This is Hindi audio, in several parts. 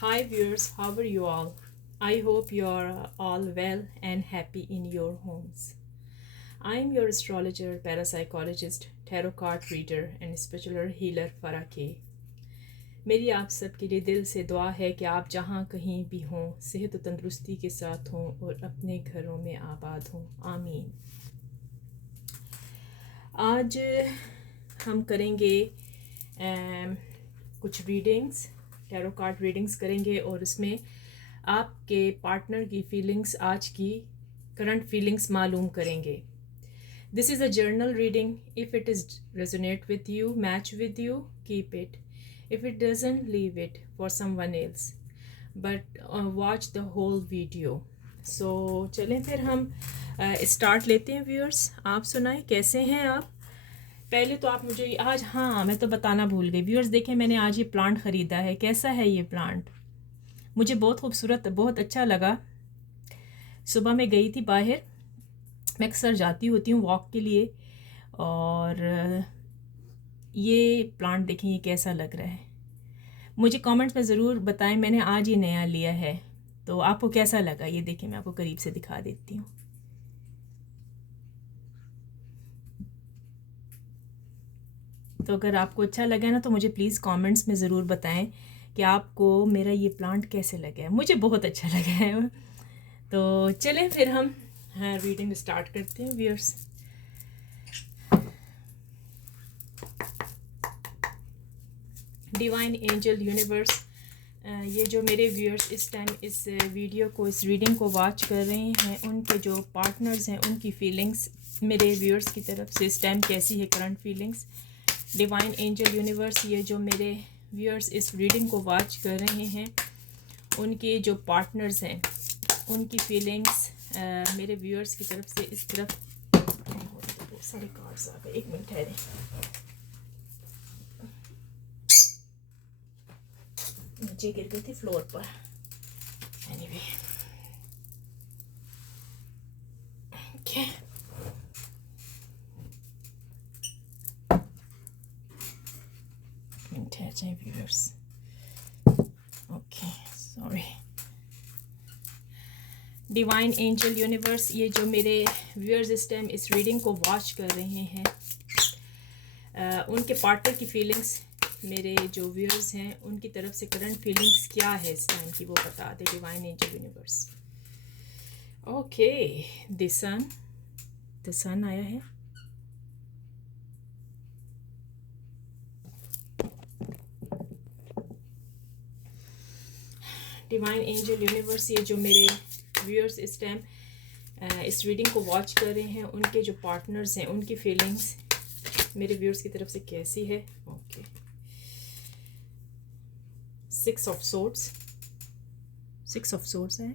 Hi viewers, how are you all? I hope you are all well and happy in your homes. I am your astrologer, parapsychologist, tarot card reader and spiritual healer Farah K. मेरी आप सबके लिए दिल से दुआ है कि आप जहाँ कहीं भी हों सेहत और तंदुरुस्ती के साथ हों और अपने घरों में आबाद हों आमीन। आज हम करेंगे कुछ रीडिंग्स, टैरो कार्ड रीडिंग्स करेंगे और उसमें आपके पार्टनर की फीलिंग्स, आज की करंट फीलिंग्स मालूम करेंगे। This is a journal reading. If it is resonate with you, match with you, keep it. If it doesn't, leave it for someone else, but watch the whole video. So चलें फिर हम स्टार्ट लेते हैं. व्यूअर्स, आप सुनाएं, कैसे हैं आप? पहले तो आप मुझे आज, हाँ मैं तो बताना भूल गई. व्यूअर्स देखें, मैंने आज ये प्लांट ख़रीदा है. कैसा है ये प्लांट? मुझे बहुत खूबसूरत, बहुत अच्छा लगा. सुबह मैं गई थी बाहर, मैं अक्सर जाती होती हूँ वॉक के लिए, और ये प्लांट देखें ये कैसा लग रहा है. मुझे कमेंट्स में ज़रूर बताएं. मैंने आज ही नया लिया है, तो आपको कैसा लगा ये देखें. मैं आपको करीब से दिखा देती हूँ. तो अगर आपको अच्छा लगा ना तो मुझे प्लीज़ कमेंट्स में ज़रूर बताएं कि आपको मेरा ये प्लांट कैसे लगा है. मुझे बहुत अच्छा लगा है. तो चलें फिर हम रीडिंग स्टार्ट करते हैं व्यूअर्स. डिवाइन एंजल यूनिवर्स, ये जो मेरे व्यूअर्स इस टाइम इस वीडियो को, इस रीडिंग को वॉच कर रहे हैं, उनके जो पार्टनर्स हैं उनकी फीलिंग्स मेरे व्यूअर्स की तरफ से इस टाइम कैसी है, current feelings. Divine angel universe, ये जो मेरे व्यूअर्स इस रीडिंग को वॉच कर रहे हैं, उनके जो पार्टनर्स हैं उनकी फीलिंग्स मेरे व्यूअर्स की तरफ से इस तरफ. बहुत सारे कार्ड्स आ गए, एक मिनट ठहरे. नीचे गिर गए थे फ्लोर पर. Anyway, okay. ठहर जाए viewers. Okay, sorry. Divine angel universe, ये जो मेरे व्यूअर्स इस टाइम इस रीडिंग को वॉच कर रहे हैं, उनके पार्टनर की फीलिंग्स मेरे जो व्यूअर्स हैं उनकी तरफ से करंट फीलिंग्स क्या है इस टाइम की, वो बता दे divine angel universe. Okay, the sun आया है. डिवाइन एंजल यूनिवर्स, ये जो मेरे व्यूअर्स इस टाइम इस रीडिंग को वॉच कर रहे हैं, उनके जो पार्टनर्स हैं उनकी फीलिंग्स मेरे व्यूअर्स की तरफ से कैसी है. ओके, 6 ऑफ सोर्ड्स है.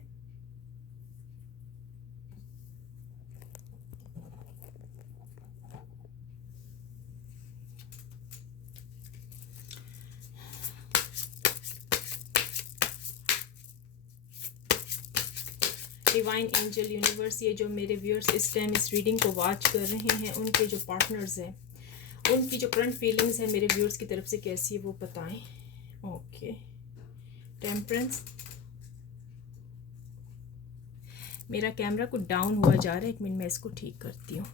डिवाइन एंजल यूनिवर्स, ये जो मेरे व्यूअर्स इस टाइम इस रीडिंग को वॉच कर रहे हैं, उनके जो पार्टनर्स हैं उनकी जो करंट फीलिंग्स है मेरे व्यूअर्स की तरफ से कैसी है वो बताएं. Okay, temperance. मेरा कैमरा को डाउन हुआ जा रहा है, एक मिनट मैं इसको ठीक करती हूँ.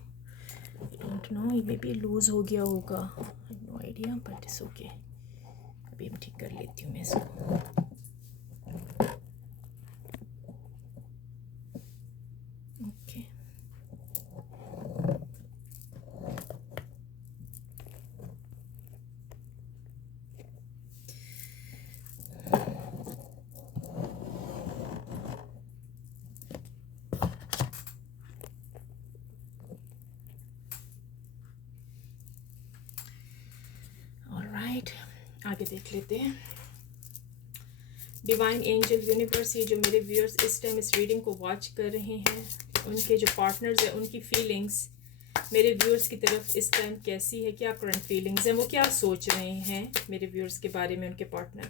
आई डोंट नो, ये मे बी लूज हो गया होगा, no idea, but it's okay. अभी मैं ठीक कर लेती हूँ मैं इसको. ओके, ऑलराइट, आगे देख लेते हैं. डिवाइन एंजल यूनिवर्स, ये जो मेरे व्यूअर्स इस टाइम इस रीडिंग को वॉच कर रहे हैं, उनके जो पार्टनर्स हैं उनकी फीलिंग्स मेरे व्यूअर्स की तरफ इस टाइम कैसी है, क्या करंट फीलिंग्स हैं, वो क्या सोच रहे हैं मेरे व्यूअर्स के बारे में, उनके partner.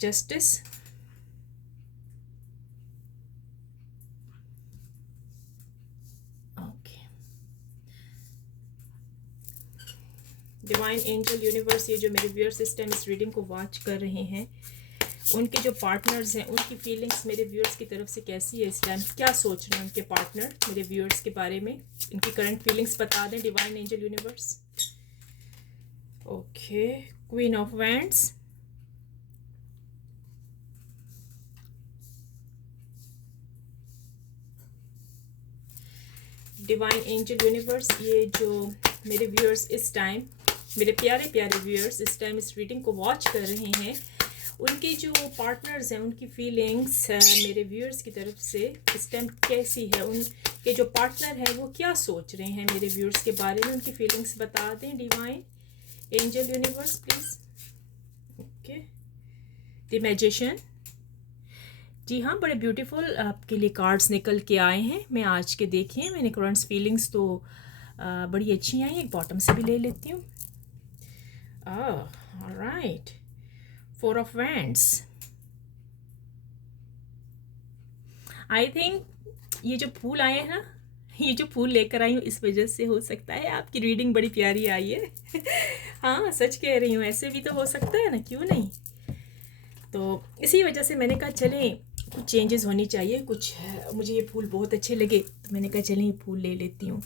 Justice. Okay, divine angel universe, ये जो मेरे व्यूअर्स इस टाइम इस रीडिंग को वॉच कर रहे हैं, उनके जो पार्टनर्स हैं उनकी फीलिंग्स मेरे व्यूअर्स की तरफ से कैसी है इस टाइम, क्या सोच रहे हैं उनके पार्टनर मेरे व्यूअर्स के बारे में, इनकी करंट फीलिंग्स बता दें divine angel universe. Okay, queen of wands, divine angel universe, ये जो मेरे व्यूअर्स इस टाइम, मेरे प्यारे प्यारे व्यूअर्स इस टाइम इस रीडिंग को वॉच कर रहे हैं, उनके जो पार्टनर्स हैं उनकी फीलिंग्स मेरे व्यूअर्स की तरफ से इस टाइम कैसी है, उनके जो पार्टनर हैं वो क्या सोच रहे हैं मेरे व्यूअर्स के बारे में, उनकी फीलिंग्स बता दें divine angel universe please. Okay, the magician, जी हाँ, बड़े ब्यूटीफुल आपके लिए कार्ड्स निकल के आए हैं। मैं आज के देखिए मैंने करंट फीलिंग्स तो बड़ी अच्छी आई, एक बॉटम से भी ले लेती हूँ। Alright, 4 of wands, I think ये जो फूल आए हैं ना, ये जो फूल लेकर आई हूँ इस वजह से हो सकता है आपकी रीडिंग बड़ी प्यारी आई है। हाँ, सच कह रही हूँ, ऐसे भी तो हो सकता है ना, क्यों नहीं। तो इसी वजह से मैंने कहा चलें कुछ चेंजेस होनी चाहिए, कुछ मुझे ये फूल बहुत अच्छे लगे तो मैंने कहा चलें ये फूल ले लेती हूँ।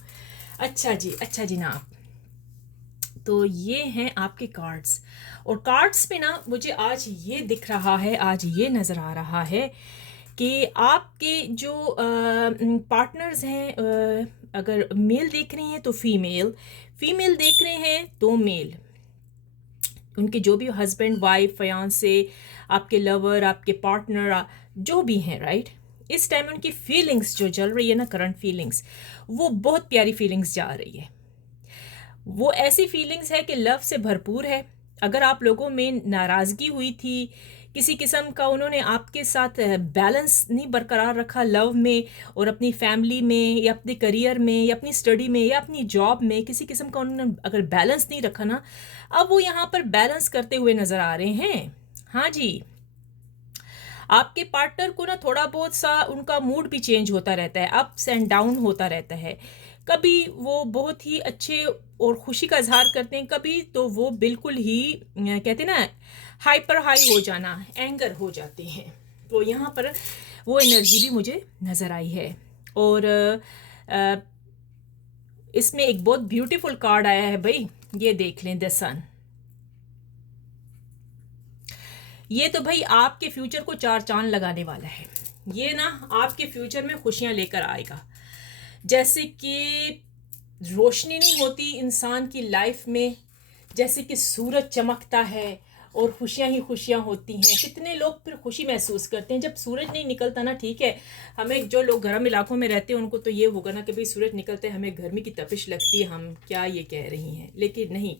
अच्छा जी ना, तो ये हैं आपके कार्ड्स, और कार्ड्स में ना मुझे आज ये दिख रहा है, आज ये नज़र आ रहा है कि आपके जो पार्टनर्स हैं, अगर मेल देख रहे हैं तो फीमेल, फीमेल देख रहे हैं तो मेल, उनके जो भी हस्बैंड वाइफ फियांसे, आपके लवर, आपके पार्टनर जो भी हैं, राइट, इस टाइम उनकी फीलिंग्स जो चल रही है ना, करंट फीलिंग्स, वो बहुत प्यारी फीलिंग्स जा रही है। वो ऐसी फीलिंग्स है कि लव से भरपूर है। अगर आप लोगों में नाराज़गी हुई थी, किसी किस्म का उन्होंने आपके साथ बैलेंस नहीं बरकरार रखा लव में और अपनी फैमिली में या अपने करियर में या अपनी स्टडी में या अपनी जॉब में, किसी किस्म का उन्होंने अगर बैलेंस नहीं रखा ना, अब वो यहाँ पर बैलेंस करते हुए नज़र आ रहे हैं। हाँ जी, आपके पार्टनर को ना थोड़ा बहुत सा उनका मूड भी चेंज होता रहता है, अप्स एंड डाउन होता रहता है। कभी वो बहुत ही अच्छे और खुशी का इजहार करते हैं, कभी तो वो बिल्कुल ही कहते हैं ना हाइपर हाई हो जाना, एंगर हो जाते हैं। तो यहाँ पर वो एनर्जी भी मुझे नज़र आई है। और इसमें एक बहुत ब्यूटीफुल कार्ड आया है भाई, ये देख लें, द सन। ये तो भाई आपके फ्यूचर को 4 चांद लगाने वाला है। ये ना आपके फ्यूचर में खुशियां लेकर आएगा। जैसे कि रोशनी नहीं होती इंसान की लाइफ में, जैसे कि सूरज चमकता है और खुशियां ही खुशियां होती हैं। कितने लोग फिर खुशी महसूस करते हैं जब सूरज नहीं निकलता ना। ठीक है, हमें जो लोग गर्म इलाकों में रहते हैं उनको तो ये होगा ना कि भाई सूरज निकलते हैं, हमें गर्मी की तपिश लगती है, हम क्या ये कह रही हैं। लेकिन नहीं,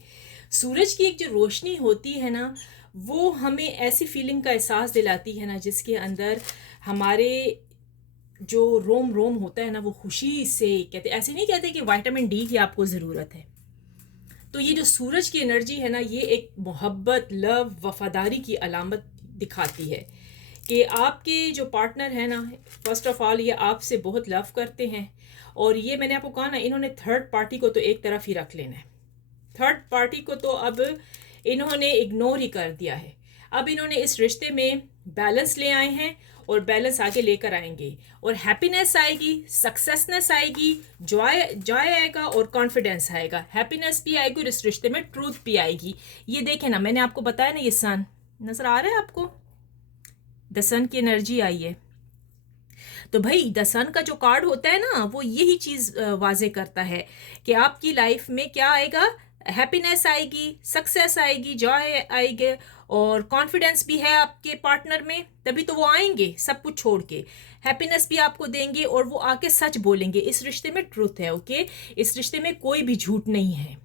सूरज की एक जो रोशनी होती है ना, वो हमें ऐसी फीलिंग का एहसास दिलाती है ना जिसके अंदर हमारे जो रोम रोम होता है ना वो खुशी से, कहते ऐसे नहीं कहते कि विटामिन डी की आपको ज़रूरत है। तो ये जो सूरज की एनर्जी है ना, ये एक मोहब्बत, लव, वफादारी की अलामत दिखाती है कि आपके जो पार्टनर है ना, फर्स्ट ऑफ ऑल ये आपसे बहुत लव करते हैं। और ये मैंने आपको कहा ना, इन्होंने थर्ड पार्टी को तो एक तरफ ही रख लेना है। थर्ड पार्टी को तो अब इन्होंने इग्नोर ही कर दिया है। अब इन्होंने इस रिश्ते में बैलेंस ले आए हैं और बैलेंस आगे लेकर आएंगे, और हैप्पीनेस आएगी, सक्सेसनेस आएगी, जॉय जॉय आएगा और कॉन्फिडेंस आएगा। हैप्पीनेस भी आएगी और इस रिश्ते में ट्रूथ भी आएगी। ये देखें ना, मैंने आपको बताया ना, ये सन नज़र आ रहा है आपको, द सन की एनर्जी आई है। तो भाई द सन का जो कार्ड होता है ना, वो यही चीज़ वाजे करता है कि आपकी लाइफ में क्या आएगा, हैप्पीनेस आएगी, सक्सेस आएगी, जॉय आएगी और कॉन्फिडेंस भी है आपके पार्टनर में, तभी तो वो आएंगे सब कुछ छोड़ के। हैप्पीनेस भी आपको देंगे और वो आके सच बोलेंगे। इस रिश्ते में ट्रूथ है, ओके, इस रिश्ते में कोई भी झूठ नहीं है।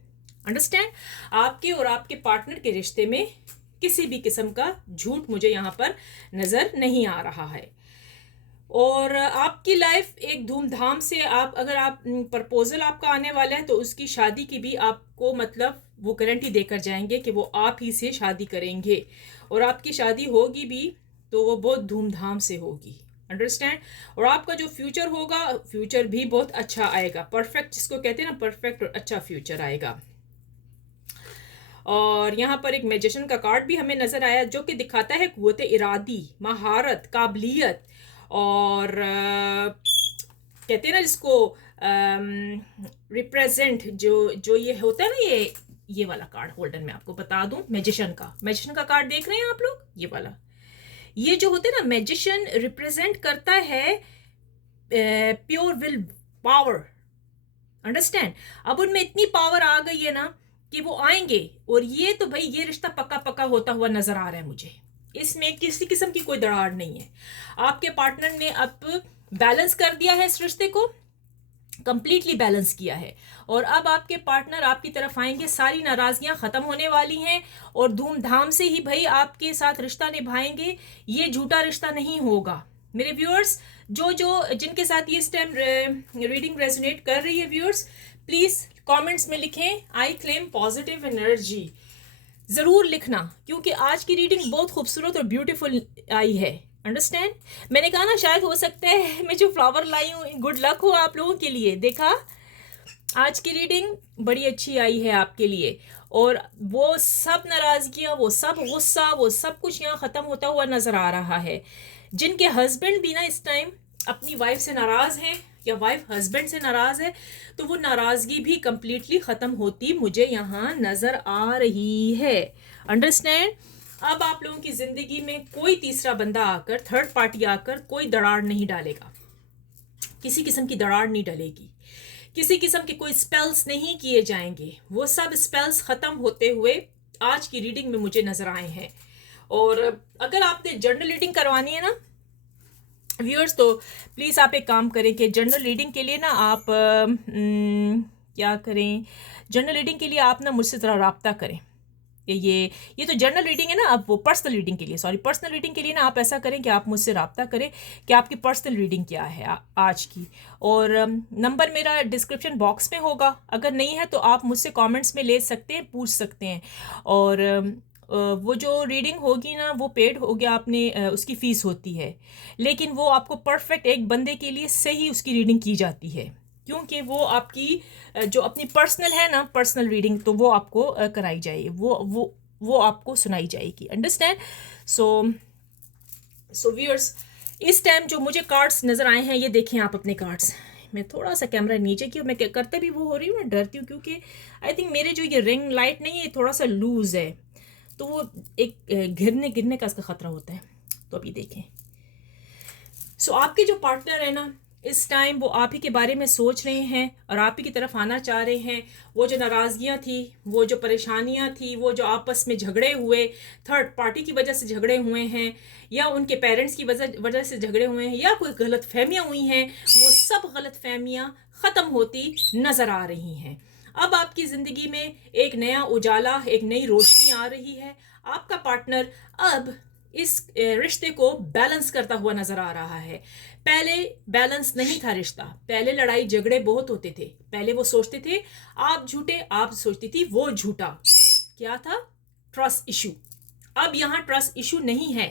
अंडरस्टैंड, आपके और आपके पार्टनर के रिश्ते में किसी भी किस्म का झूठ मुझे यहाँ पर नज़र नहीं आ रहा है। और आपकी लाइफ एक धूमधाम से, आप अगर आप प्रपोजल आपका आने वाला है तो उसकी शादी की भी आपको मतलब वो गारंटी देकर जाएंगे कि वो आप ही से शादी करेंगे, और आपकी शादी होगी भी तो वो बहुत धूमधाम से होगी। अंडरस्टैंड, और आपका जो फ्यूचर होगा, फ्यूचर भी बहुत अच्छा आएगा, परफेक्ट जिसको कहते हैं ना, परफेक्ट और अच्छा फ्यूचर आएगा। और यहाँ पर एक मैजिशियन का कार्ड भी हमें नज़र आया जो कि दिखाता है क़ुव्वत इरादी, महारत, काबिलियत और कहते हैं ना जिसको रिप्रेजेंट, जो ये होता है ना, ये वाला कार्ड होल्डर मैं आपको बता दूं, मैजिशियन का कार्ड देख रहे हैं आप लोग, ये वाला, ये जो होते हैं ना, मैजिशियन रिप्रेजेंट करता है प्योर विल पावर, अंडरस्टैंड। अब उनमें इतनी पावर आ गई है ना कि वो आएंगे, और ये तो भाई ये रिश्ता पक्का पक्का होता हुआ नजर आ रहा है मुझे, इसमें किसी किस्म की कोई दरार नहीं है। आपके पार्टनर ने अब बैलेंस कर दिया है, इस रिश्ते को कंप्लीटली बैलेंस किया है, और अब आपके पार्टनर आपकी तरफ आएंगे, सारी नाराजगियां खत्म होने वाली हैं और धूमधाम से ही भाई आपके साथ रिश्ता निभाएंगे। ये झूठा रिश्ता नहीं होगा मेरे व्यूअर्स। जो जिनके साथ ये इस टाइम रीडिंग रेजोनेट कर रही है व्यूअर्स, प्लीज कमेंट्स में लिखें आई क्लेम पॉजिटिव एनर्जी, जरूर लिखना, क्योंकि आज की रीडिंग बहुत खूबसूरत और ब्यूटीफुल आई है, अंडरस्टैंड। मैंने कहा ना शायद हो सकता है मैं जो फ्लावर लाई हूँ गुड लक हो आप लोगों के लिए। देखा, आज की रीडिंग बड़ी अच्छी आई है आपके लिए, और वो सब नाराजगियाँ, वो सब गुस्सा, वो सब कुछ यहाँ ख़त्म होता हुआ नज़र आ रहा है। जिनके हस्बैंड भी ना इस टाइम अपनी वाइफ से नाराज़ हैं या वाइफ हस्बैंड से नाराज़ है, तो वो नाराज़गी भी कंप्लीटली ख़त्म होती मुझे यहाँ नज़र आ रही है, अंडरस्टैंड। अब आप लोगों की ज़िंदगी में कोई तीसरा बंदा आकर, थर्ड पार्टी आकर कोई दरार नहीं डालेगा, किसी किस्म की दरार नहीं डलेगी, किसी किस्म के कोई स्पेल्स नहीं किए जाएंगे, वो सब स्पेल्स ख़त्म होते हुए आज की रीडिंग में मुझे नज़र आए हैं। और अगर आपने जर्नल रीडिंग करवानी है ना व्यूअर्स, तो प्लीज़ आप एक काम करें कि जर्नल रीडिंग के लिए ना आप क्या करें, जर्नल रीडिंग के लिए आप ना मुझसे ज़रा रब्ता करें। ये तो जर्नल रीडिंग है ना, अब वो पर्सनल रीडिंग के लिए, पर्सनल रीडिंग के लिए ना आप ऐसा करें कि आप मुझसे रब्ता करें कि आपकी पर्सनल रीडिंग क्या है आज की, और नंबर मेरा डिस्क्रिप्शन बॉक्स में होगा, अगर नहीं है तो आप मुझसे कमेंट्स में ले सकते हैं, पूछ सकते हैं। और वो जो रीडिंग होगी ना वो पेड हो गया, आपने उसकी फ़ीस होती है, लेकिन वो आपको परफेक्ट एक बंदे के लिए सही उसकी रीडिंग की जाती है, क्योंकि वो आपकी जो अपनी पर्सनल है ना, पर्सनल रीडिंग, तो वो आपको कराई जाएगी, वो आपको सुनाई जाएगी, अंडरस्टैंड। सो व्यूअर्स, इस टाइम जो मुझे कार्ड्स नज़र आए हैं, ये देखें आप अपने कार्ड्स। मैं थोड़ा सा कैमरा नीचे की, मैं करते भी वो हो रही हूँ ना, डरती हूँ, क्योंकि आई थिंक मेरे जो ये रिंग लाइट नहीं है, थोड़ा सा लूज़ है, तो वो एक गिरने का इसका ख़तरा होता है। तो अभी देखें, सो आपके जो पार्टनर है ना, इस टाइम वो आप ही के बारे में सोच रहे हैं और आप ही की तरफ आना चाह रहे हैं। वो जो नाराज़गियाँ थी, वो जो परेशानियाँ थी, वो जो आपस में झगड़े हुए, थर्ड पार्टी की वजह से झगड़े हुए हैं, या उनके पेरेंट्स की वजह से झगड़े हुए हैं, या कोई गलत फहमियाँ हुई हैं, वो सब गलत फहमियाँ ख़त्म होती नज़र आ रही हैं। अब आपकी ज़िंदगी में एक नया उजाला, एक नई रोशनी आ रही है। आपका पार्टनर अब इस रिश्ते को बैलेंस करता हुआ नज़र आ रहा है। पहले बैलेंस नहीं था रिश्ता, पहले लड़ाई झगड़े बहुत होते थे, पहले वो सोचते थे आप झूठे, आप सोचती थी वो झूठा, क्या था, ट्रस्ट इशू। अब यहाँ ट्रस्ट इशू नहीं है,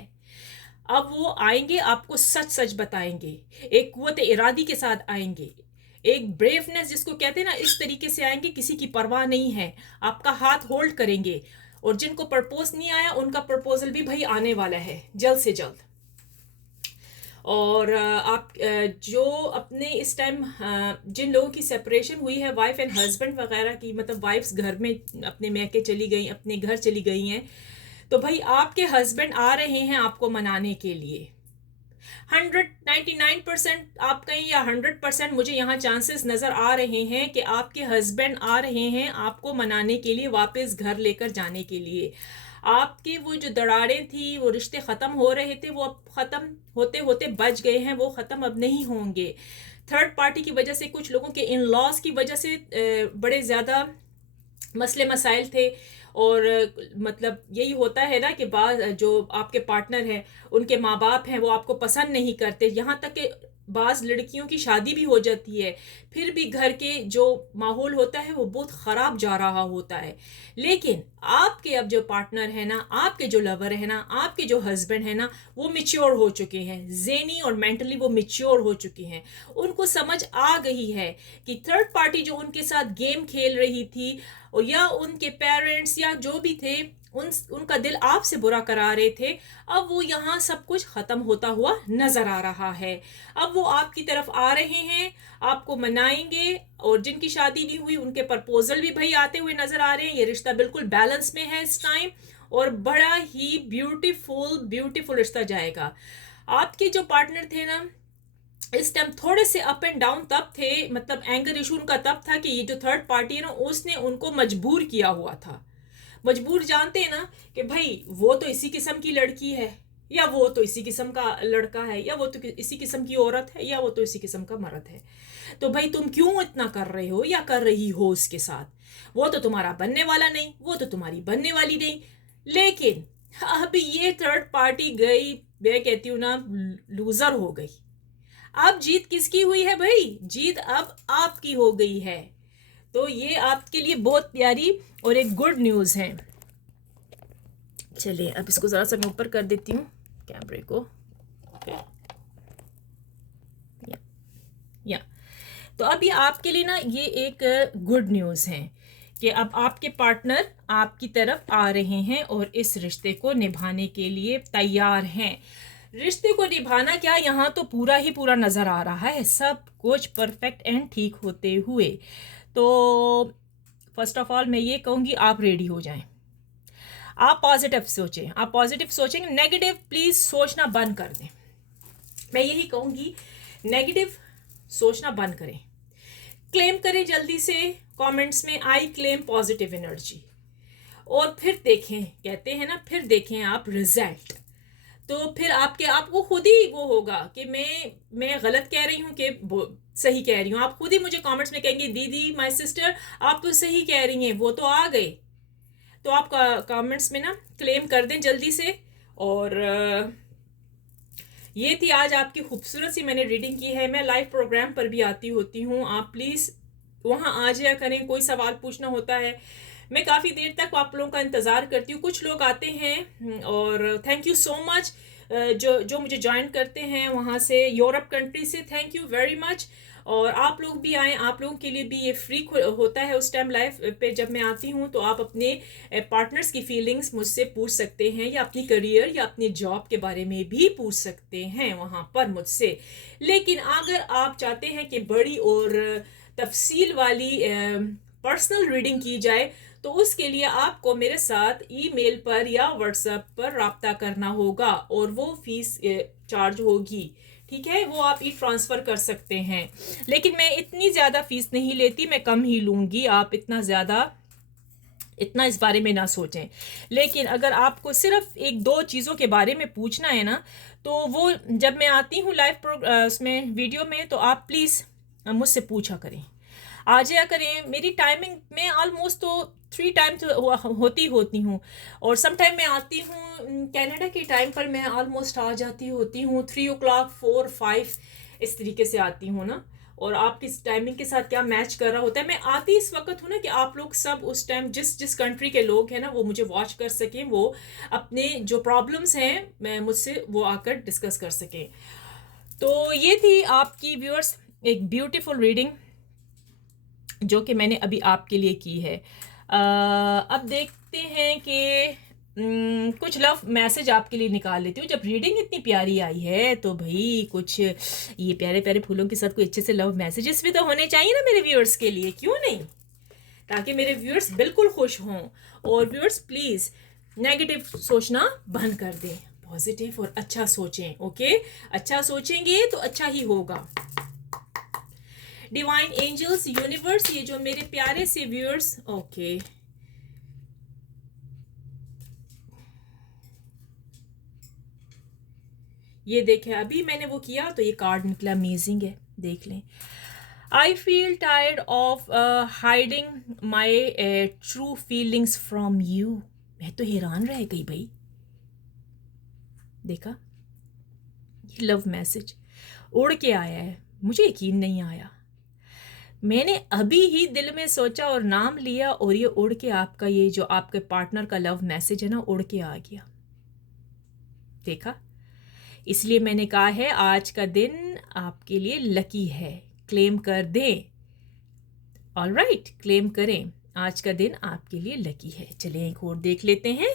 अब वो आएंगे, आपको सच सच बताएंगे, एक कुव्वत इरादी के साथ आएंगे, एक ब्रेवनेस जिसको कहते हैं ना, इस तरीके से आएंगे, किसी की परवाह नहीं है, आपका हाथ होल्ड करेंगे। और जिनको प्रपोज नहीं आया उनका प्रपोजल भी भाई आने वाला है जल्द से जल्द। और आप जो अपने इस टाइम जिन लोगों की सेपरेशन हुई है, वाइफ एंड हस्बैंड वगैरह की, मतलब वाइफ्स घर में अपने मैके चली गई, अपने घर चली गई हैं, तो भाई आपके हस्बैंड आ रहे हैं आपको मनाने के लिए। 99% आप कहीं, या 100% मुझे यहाँ चांसेस नज़र आ रहे हैं कि आपके हस्बैंड आ रहे हैं आपको मनाने के लिए, वापस घर लेकर जाने के लिए। आपके वो जो दरारें थी, वो रिश्ते ख़त्म हो रहे थे, वो अब ख़त्म होते होते बच गए हैं, वो ख़त्म अब नहीं होंगे। थर्ड पार्टी की वजह से, कुछ लोगों के इन लॉस की वजह से बड़े ज़्यादा मसले मसाइल थे। और मतलब यही होता है ना कि जो आपके पार्टनर हैं, उनके माँ बाप हैं, वो आपको पसंद नहीं करते, यहाँ तक कि बाज़ लड़कियों की शादी भी हो जाती है, फिर भी घर के जो माहौल होता है वो बहुत ख़राब जा रहा होता है। लेकिन आपके आपके अब जो पार्टनर है ना, आपके जो लवर है ना, आपके जो हस्बैंड है ना, वो मैच्योर हो चुके हैं, ज़ेनी और मेंटली वो मैच्योर हो चुके हैं। उनको समझ आ गई है कि थर्ड पार्टी जो उनके साथ गेम खेल रही थी, और या उनके पेरेंट्स या जो भी थे, उनका दिल आपसे बुरा करा रहे थे, अब वो यहाँ सब कुछ ख़त्म होता हुआ नज़र आ रहा है। अब वो आपकी तरफ आ रहे हैं, आपको मनाएंगे, और जिनकी शादी नहीं हुई उनके प्रपोजल भी भाई आते हुए नज़र आ रहे हैं। ये रिश्ता बिल्कुल बैलेंस में है इस टाइम, और बड़ा ही ब्यूटीफुल ब्यूटीफुल रिश्ता जाएगा। आपके जो पार्टनर थे ना, इस टाइम थोड़े से अप एंड डाउन तब थे, मतलब एंगर इशू उनका तब था कि ये जो थर्ड पार्टी है ना, उसने उनको मजबूर किया हुआ था। मजबूर जानते हैं ना कि भाई वो तो इसी किस्म की लड़की है, या वो तो इसी किस्म का लड़का है, या वो तो इसी किस्म की औरत है, या वो तो इसी किस्म का मर्द है। तो भाई तुम क्यों इतना कर रहे हो या कर रही हो उसके साथ? वो तो तुम्हारा बनने वाला नहीं, वो तो तुम्हारी बनने वाली नहीं। लेकिन अब ये थर्ड पार्टी गई, मैं कहती हूँ ना, लूजर हो गई। अब जीत किसकी हुई है भाई? जीत अब आपकी हो गई है। तो ये आपके लिए बहुत प्यारी और एक गुड न्यूज़ है। चलिए अब इसको ज़रा सा मैं ऊपर कर देती हूँ कैमरे को। ओके, या तो अब ये आपके लिए ना, ये एक गुड न्यूज़ है कि अब आपके पार्टनर आपकी तरफ आ रहे हैं और इस रिश्ते को निभाने के लिए तैयार हैं। रिश्ते को निभाना क्या, यहाँ तो पूरा ही पूरा नज़र आ रहा है, सब कुछ परफेक्ट एंड ठीक होते हुए। तो फर्स्ट ऑफ ऑल मैं ये कहूँगी, आप रेडी हो जाएं। आप पॉजिटिव सोचें, आप पॉजिटिव सोचेंगे, नेगेटिव प्लीज़ सोचना बंद कर दें। मैं यही कहूँगी, नेगेटिव सोचना बंद करें। क्लेम करें जल्दी से कमेंट्स में, आई क्लेम पॉजिटिव एनर्जी, और फिर देखें, कहते हैं ना, फिर देखें आप रिजल्ट। तो फिर आपको खुद ही वो होगा कि मैं गलत कह रही हूँ कि सही कह रही हूँ। आप खुद ही मुझे कमेंट्स में कहेंगे, दीदी माय सिस्टर आप तो सही कह रही हैं, वो तो आ गए। तो आप कमेंट्स में ना क्लेम कर दें जल्दी से। और ये थी आज आपकी खूबसूरत सी मैंने रीडिंग की है। मैं लाइव प्रोग्राम पर भी आती होती हूँ, आप प्लीज़ वहाँ आ जाया करें। कोई सवाल पूछना होता है, मैं काफ़ी देर तक आप लोगों का इंतज़ार करती हूँ। कुछ लोग आते हैं, और थैंक यू सो मच जो मुझे ज्वाइन करते हैं वहाँ से, यूरोप कंट्री से, थैंक यू वेरी मच। और आप लोग भी आएँ, आप लोगों के लिए भी ये फ्री होता है उस टाइम लाइव पे जब मैं आती हूँ। तो आप अपने पार्टनर्स की फीलिंग्स मुझसे पूछ सकते हैं, या अपनी करियर या अपनी जॉब के बारे में भी पूछ सकते हैं वहाँ पर मुझसे। लेकिन अगर आप चाहते हैं कि बड़ी और तफसील वाली पर्सनल रीडिंग की जाए, तो उसके लिए आपको मेरे साथ ईमेल पर या व्हाट्सएप पर रब्ता करना होगा, और वो फीस चार्ज होगी। ठीक है, वो आप ई ट्रांसफ़र कर सकते हैं, लेकिन मैं इतनी ज़्यादा फ़ीस नहीं लेती, मैं कम ही लूँगी। आप इतना इस बारे में ना सोचें। लेकिन अगर आपको सिर्फ एक दो चीज़ों के बारे में पूछना है ना, तो वो जब मैं आती हूँ लाइव उसमें वीडियो में, तो आप प्लीज़ मुझसे पूछा करें, आ जाया करें। मेरी टाइमिंग में ऑलमोस्ट तो 3 टाइम तो होती हूँ, और सम टाइम मैं आती हूँ कनाडा के टाइम पर, मैं ऑलमोस्ट आ जाती होती हूँ 3 o'clock 4 5 इस तरीके से आती हूँ ना। और आपकी टाइमिंग के साथ क्या मैच कर रहा होता है, मैं आती इस वक्त हूँ ना कि आप लोग सब उस टाइम जिस जिस कंट्री के लोग हैं ना, वो मुझे वॉच कर सकें, वो अपने जो प्रॉब्लम्स हैं मैं मुझसे वो आकर डिस्कस कर सकें। तो ये थी आपकी व्यूअर्स एक ब्यूटीफुल रीडिंग जो कि मैंने अभी आपके लिए की है। अब देखते हैं कि कुछ लव मैसेज आपके लिए निकाल लेती हूँ। जब रीडिंग इतनी प्यारी आई है तो भाई कुछ ये प्यारे प्यारे फूलों के साथ कोई अच्छे से लव मैसेजेस भी तो होने चाहिए ना मेरे व्यूअर्स के लिए, क्यों नहीं? ताकि मेरे व्यूअर्स बिल्कुल खुश हों। और व्यूअर्स प्लीज़ नेगेटिव सोचना बंद कर दें, पॉजिटिव और अच्छा सोचें। ओके, अच्छा सोचेंगे तो अच्छा ही होगा। डिवाइन एंजल्स, यूनिवर्स, ये जो मेरे प्यारे से व्यूअर्स, ओके, ये देखें अभी मैंने वो किया तो ये कार्ड निकला, अमेजिंग है, देख लें। I feel tired of hiding my true feelings from you. मैं तो हैरान रह गई भाई, देखा ये लव मैसेज उड़ के आया है, मुझे यकीन नहीं आया। मैंने अभी ही दिल में सोचा और नाम लिया और ये उड़ के आपका, ये जो आपके पार्टनर का लव मैसेज है ना, उड़ के आ गया। देखा, इसलिए मैंने कहा है आज का दिन आपके लिए लकी है, क्लेम कर दें। ऑल राइट, क्लेम करें, आज का दिन आपके लिए लकी है। चलिए एक और देख लेते हैं।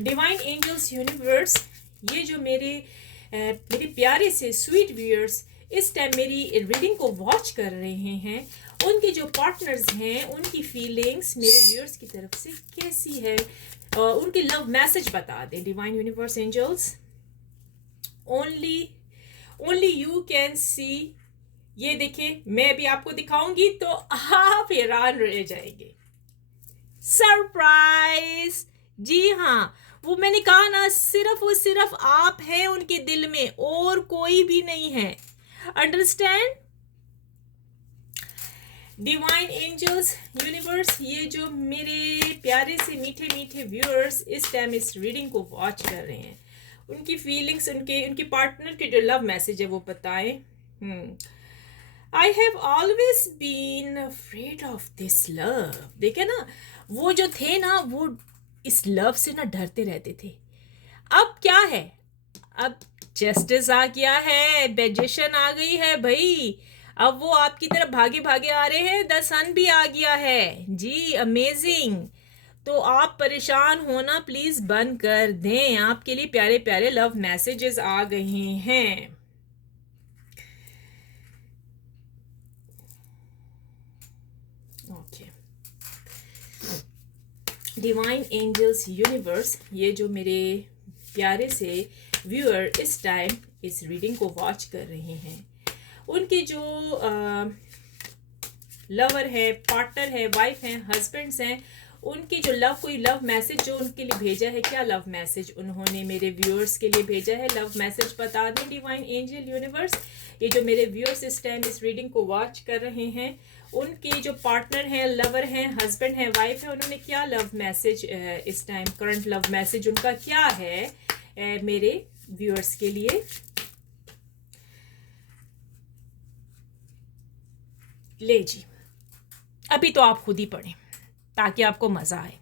डिवाइन एंजल्स यूनिवर्स, ये जो मेरे प्यारे से स्वीट व्यूअर्स इस टाइम मेरी रीडिंग को वॉच कर रहे हैं, उनके जो पार्टनर्स हैं उनकी फीलिंग्स मेरे व्यूअर्स की तरफ से कैसी है, उनके लव मैसेज बता दें। Divine universe angels, only you can see. ये देखिए, मैं भी आपको दिखाऊंगी तो आप हैरान रह जाएंगे। सरप्राइज! जी हाँ, वो मैंने कहा ना, सिर्फ और सिर्फ आप हैं उनके दिल में और कोई भी नहीं है। अंडरस्टैंड? डिवाइन एंजल्स यूनिवर्स, ये जो मेरे प्यारे से मीठे मीठे व्यूअर्स इस टाइम इस रीडिंग को वॉच कर रहे हैं, उनकी फीलिंग्स, उनके पार्टनर के जो लव मैसेज है वो बताएं। I have always been afraid of this love. देखे ना, वो जो थे ना, वो इस लव से ना डरते रहते थे। अब क्या है, अब जस्टिस आ गया है, बेजिशन आ गई है भाई। अब वो आपकी तरफ भागे भागे आ रहे हैं, द सन भी आ गया है जी। अमेजिंग। तो आप परेशान होना प्लीज बंद कर दें, आपके लिए प्यारे प्यारे लव मैसेजेस आ गए हैं। ओके, डिवाइन एंजल्स यूनिवर्स, ये जो मेरे प्यारे से व्यूअर इस टाइम इस रीडिंग को वॉच कर रहे हैं, उनके जो लवर है, पार्टनर है, वाइफ है, हस्बैंड्स हैं, उनके जो कोई लव मैसेज जो उनके लिए भेजा है, क्या लव मैसेज उन्होंने मेरे व्यूअर्स के लिए भेजा है, लव मैसेज बता दें डिवाइन एंजल यूनिवर्स। ये जो मेरे व्यूअर्स इस टाइम इस रीडिंग को वॉच कर रहे हैं, उनके जो पार्टनर हैं, लवर हैं, हस्बैंड हैं, वाइफ है, उन्होंने क्या लव मैसेज इस टाइम, करंट लव मैसेज उनका क्या है मेरे व्यूअर्स के लिए। ले जी, अभी तो आप खुद ही पढ़ें ताकि आपको मजा आए।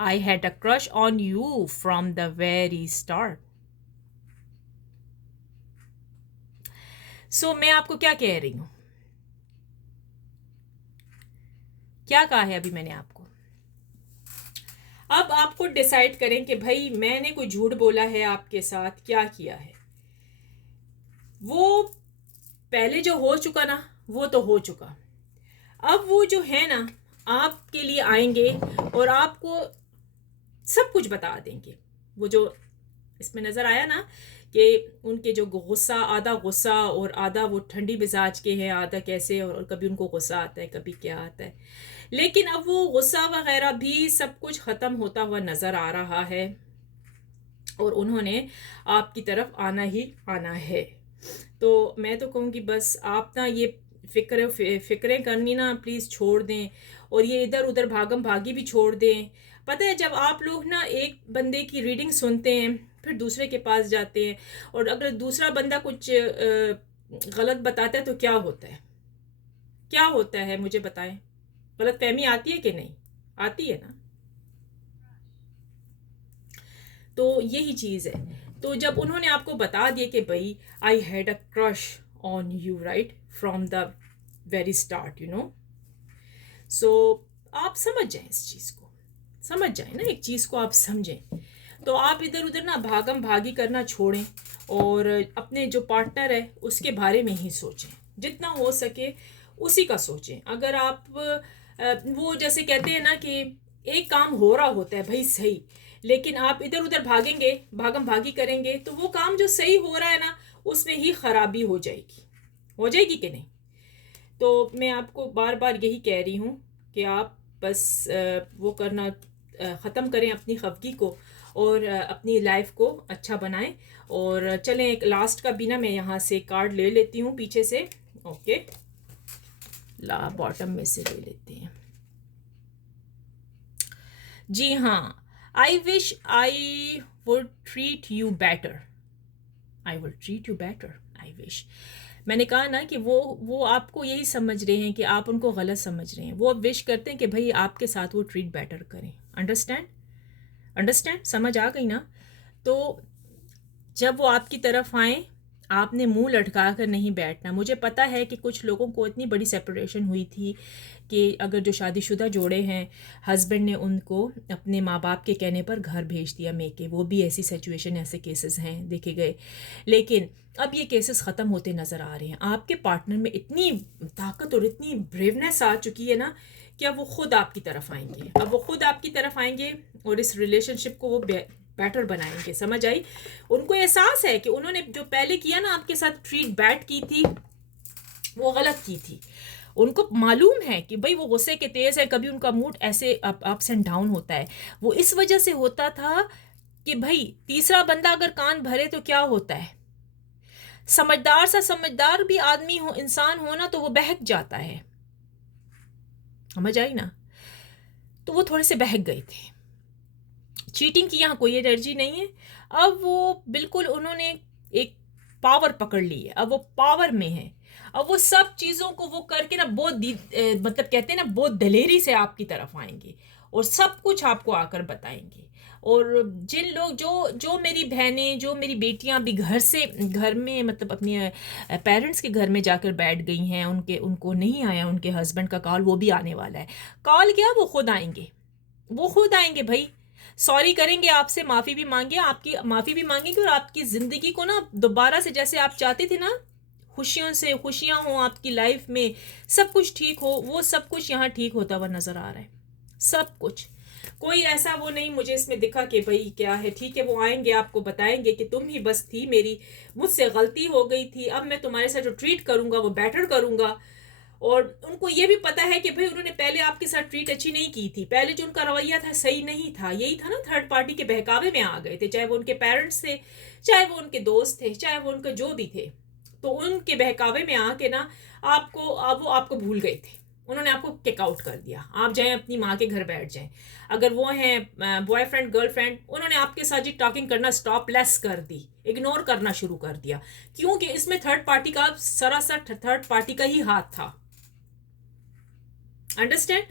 I had a crush on you from the very start. So मैं आपको क्या कह रही हूं, क्या कहा है अभी मैंने आपको। अब आपको डिसाइड करें कि भाई मैंने कोई झूठ बोला है आपके साथ, क्या किया है। वो पहले जो हो चुका ना, वो तो हो चुका। अब वो जो है ना, आपके लिए आएंगे और आपको सब कुछ बता देंगे। वो जो इसमें नज़र आया ना कि उनके जो गुस्सा, आधा गुस्सा और आधा वो ठंडी मिजाज के हैं, आधा कैसे, और कभी उनको गुस्सा आता है, कभी क्या आता है। लेकिन अब वो गुस्सा वगैरह भी सब कुछ ख़त्म होता हुआ नज़र आ रहा है और उन्होंने आपकी तरफ आना ही आना है। तो मैं तो कहूँगी बस आप ना ये फिक्रें करनी ना प्लीज़ छोड़ दें, और ये इधर उधर भागम भागी भी छोड़ दें। पता है, जब आप लोग ना एक बंदे की रीडिंग सुनते हैं, फिर दूसरे के पास जाते हैं, और अगर दूसरा बंदा कुछ गलत बताता है तो क्या होता है, क्या होता है मुझे बताएं। गलत फहमी आती है कि नहीं आती है ना। तो यही चीज़ है। तो जब उन्होंने आपको बता दिया कि भाई I had a crush on you right from the very start, you know, so आप समझ जाएं, इस चीज़ को समझ जाएं ना, एक चीज़ को आप समझें। तो आप इधर उधर ना भागम भागी करना छोड़ें और अपने जो पार्टनर है उसके बारे में ही सोचें, जितना हो सके उसी का सोचें। अगर आप वो जैसे कहते हैं ना कि एक काम हो रहा होता है भाई सही, लेकिन आप इधर उधर भागेंगे, भागम भागी करेंगे, तो वो काम जो सही हो रहा है ना उसमें ही खराबी हो जाएगी कि नहीं। तो मैं आपको बार बार यही कह रही हूँ कि आप बस वो करना ख़त्म करें अपनी खफगी को और अपनी लाइफ को अच्छा बनाएं। और चलें एक लास्ट का भी ना मैं यहाँ से कार्ड ले लेती हूँ पीछे से। ओके, बॉटम में से ले लेते हैं। जी हाँ, I wish I would treat you better, I will treat you better, I I wish. मैंने कहा ना कि वो आपको यही समझ रहे हैं कि आप उनको गलत समझ रहे हैं। वो अब विश करते हैं कि भाई आपके साथ वो ट्रीट बेटर करें। अंडरस्टैंड? अंडरस्टैंड? समझ आ गई ना? तो जब वो आपकी तरफ आए, आपने मुंह लटका कर नहीं बैठना। मुझे पता है कि कुछ लोगों को इतनी बड़ी सेपरेशन हुई थी कि अगर जो शादीशुदा जोड़े हैं, हस्बैंड ने उनको अपने माँ बाप के कहने पर घर भेज दिया मेके। वो भी ऐसी सिचुएशन, ऐसे केसेस हैं, देखे गए। लेकिन अब ये केसेस ख़त्म होते नज़र आ रहे हैं। आपके पार्टनर में इतनी ताकत और इतनी ब्रेवनेस आ चुकी है ना कि अब वो खुद आपकी तरफ आएंगे। अब वो खुद आपकी तरफ आएंगे और इस रिलेशनशिप को वो बेटर बनाएंगे। समझ आई? उनको एहसास है कि उन्होंने जो पहले किया ना आपके साथ, ट्रीट बैड की थी, वो गलत की थी। उनको मालूम है कि भाई वो गुस्से के तेज है, कभी उनका मूड ऐसे अप्स एंड डाउन होता है। वो इस वजह से होता था कि भाई तीसरा बंदा अगर कान भरे तो क्या होता है, समझदार सा समझदार भी आदमी हो, इंसान हो ना, तो वो बहक जाता है। समझ आई ना? तो वो थोड़े से बहक गए थे। चीटिंग की यहाँ कोई एनर्जी नहीं है। अब वो बिल्कुल उन्होंने एक पावर पकड़ ली है। अब वो पावर में है। अब वो सब चीज़ों को वो करके ना बहुत मतलब कहते हैं ना, बहुत दलेरी से आपकी तरफ आएंगे और सब कुछ आपको आकर बताएंगे। और जिन लोग जो मेरी बहनें, जो मेरी बेटियां भी घर में मतलब अपने पेरेंट्स के घर में जाकर बैठ गई हैं, उनको नहीं आया उनके हस्बैंड का कॉल, वो भी आने वाला है। कॉल क्या, वो खुद आएंगे। वो खुद आएंगे भाई, सॉरी करेंगे, आपसे माफ़ी भी मांगे, आपकी माफ़ी भी मांगेंगे और आपकी ज़िंदगी को ना दोबारा से जैसे आप चाहते थे ना, खुशियों से खुशियाँ हो आपकी लाइफ में, सब कुछ ठीक हो, वो सब कुछ यहाँ ठीक होता हुआ नज़र आ रहा है। सब कुछ, कोई ऐसा वो नहीं मुझे इसमें दिखा कि भाई क्या है। ठीक है, वो आएंगे, आपको बताएंगे कि तुम ही बस थी, मुझसे गलती हो गई थी, अब मैं तुम्हारे साथ जो ट्रीट करूँगा वो बेटर करूँगा। और उनको ये भी पता है कि भाई उन्होंने पहले आपके साथ ट्रीट अच्छी नहीं की थी, पहले जो उनका रवैया था सही नहीं था। यही था ना, थर्ड पार्टी के बहकावे में आ गए थे, चाहे वो उनके पेरेंट्स थे, चाहे वो उनके दोस्त थे, चाहे वो उनके जो भी थे। तो उनके बहकावे में आके ना वो आपको भूल गए थे। उन्होंने आपको किक आउट कर दिया। आप जाएं अपनी माँ के घर बैठ जाएं। अगर वो हैं बॉयफ्रेंड गर्लफ्रेंड, उन्होंने आपके साथ जी टॉकिंग करना स्टॉप लेस कर दी, इग्नोर करना शुरू कर दिया, क्योंकि इसमें थर्ड पार्टी का, सरासर थर्ड पार्टी का ही हाथ था। अंडरस्टैंड?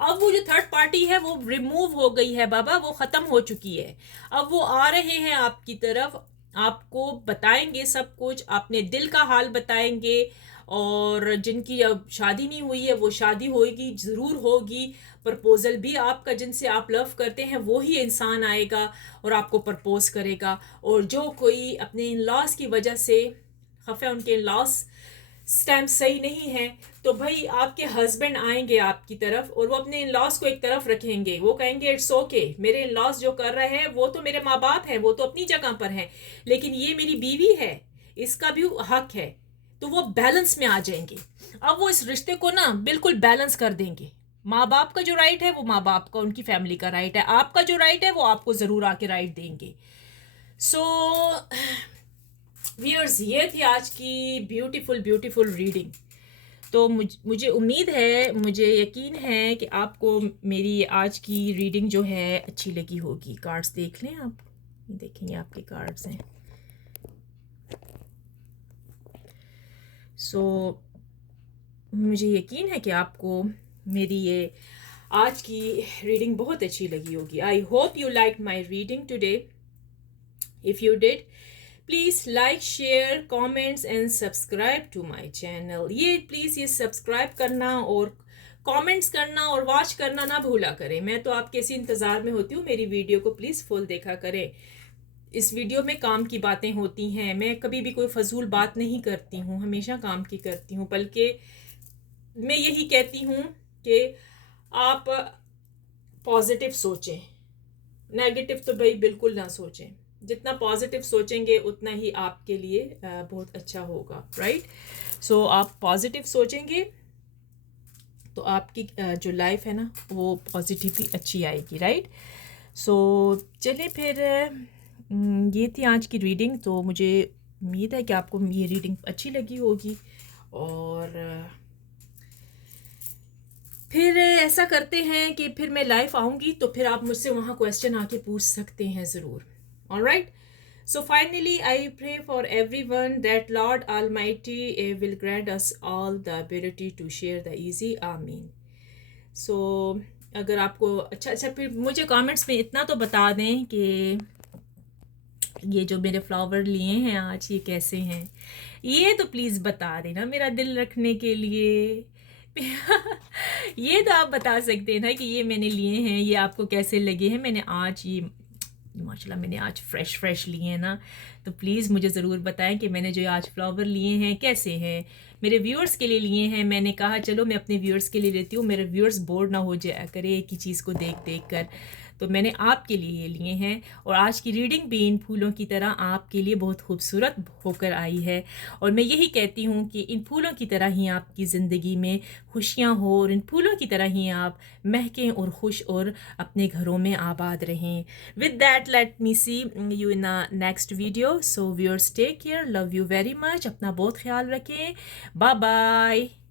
अब वो जो थर्ड पार्टी है वो रिमूव हो गई है बाबा, वो खत्म हो चुकी है। अब वो आ रहे हैं आपकी तरफ, आपको बताएंगे सब कुछ, अपने दिल का हाल बताएंगे। और जिनकी अब शादी नहीं हुई है वो शादी होगी, ज़रूर होगी। प्रपोजल भी आपका, जिनसे आप लव करते हैं वो ही इंसान आएगा और आपको प्रपोज करेगा। और जो कोई अपने इन लॉस की वजह से खफे, उनके लॉस स्टैम्प सही नहीं है, तो भाई आपके हस्बैंड आएंगे आपकी तरफ और वो अपने इन लॉस को एक तरफ रखेंगे। वो कहेंगे इट्स ओके, मेरे इन लॉस जो कर रहे हैं वो तो मेरे माँ बाप हैं, वो तो अपनी जगह पर हैं, लेकिन ये मेरी बीवी है, इसका भी हक है। तो वो बैलेंस में आ जाएंगे। अब वो इस रिश्ते को ना बिल्कुल बैलेंस कर देंगे। माँ बाप का जो राइट है वो माँ बाप का, उनकी फैमिली का राइट है, आपका जो राइट है वो आपको ज़रूर आके राइट देंगे। सो व्यूअर्स, ये थी आज की ब्यूटीफुल ब्यूटीफुल रीडिंग। तो मुझे उम्मीद है, मुझे यकीन है कि आपको मेरी आज की रीडिंग जो है अच्छी लगी होगी। कार्ड्स देख लें आप, देखेंगे आपके कार्ड्स हैं। सो मुझे यकीन है कि आपको मेरी ये आज की रीडिंग बहुत अच्छी लगी होगी। I hope you like my reading today. If you did, please like, share, comments and subscribe to my channel. ये प्लीज़ ये सब्सक्राइब करना और कमेंट्स करना और वॉच करना ना भूला करें। मैं तो आपके इसी इंतज़ार में होती हूँ, मेरी वीडियो को प्लीज़ फुल देखा करें। इस वीडियो में काम की बातें होती हैं, मैं कभी भी कोई फजूल बात नहीं करती हूँ, हमेशा काम की करती हूँ। बल्कि मैं यही कहती हूँ कि आप पॉजिटिव सोचें, नेगेटिव तो भाई बिल्कुल ना सोचें। जितना पॉजिटिव सोचेंगे उतना ही आपके लिए बहुत अच्छा होगा, राइट? सो आप पॉजिटिव सोचेंगे तो आपकी जो लाइफ है ना वो पॉजिटिवली अच्छी आएगी, राइट? सो चलिए फिर, ये थी आज की रीडिंग। तो मुझे उम्मीद है कि आपको ये रीडिंग अच्छी लगी होगी। और फिर ऐसा करते हैं कि फिर मैं लाइव आऊँगी तो फिर आप मुझसे वहाँ क्वेश्चन आके पूछ सकते हैं ज़रूर। Alright? So finally, I pray for everyone that Lord Almighty will grant us all the ability to share the easy. Amen. So अगर आपको अच्छा फिर मुझे कमेंट्स में इतना तो बता दें कि ये जो मेरे फ्लावर लिए हैं आज ये कैसे हैं, ये तो प्लीज़ बता देना मेरा दिल रखने के लिए। ये तो आप बता सकते हैं ना कि ये मैंने लिए हैं, ये आपको कैसे लगे हैं। मैंने आज ये माशाल्लाह मैंने आज फ्रेश लिए हैं ना, तो प्लीज़ मुझे ज़रूर बताएं कि मैंने जो आज फ्लावर लिए हैं कैसे हैं। मेरे व्यूअर्स के लिए लिए हैं, मैंने कहा चलो मैं अपने व्यूअर्स के लिए लेती हूँ, मेरे व्यूअर्स बोर ना हो जाया करे एक ही चीज़ को देख कर, तो मैंने आपके लिए ये लिए हैं। और आज की रीडिंग भी इन फूलों की तरह आपके लिए बहुत खूबसूरत होकर आई है, और मैं यही कहती हूँ कि इन फूलों की तरह ही आपकी ज़िंदगी में खुशियाँ हो, और इन फूलों की तरह ही आप महकें और खुश और अपने घरों में आबाद रहें। With that let me see you in a next video. So viewers take care, love you very much, अपना बहुत ख्याल रखें, बाय बाय।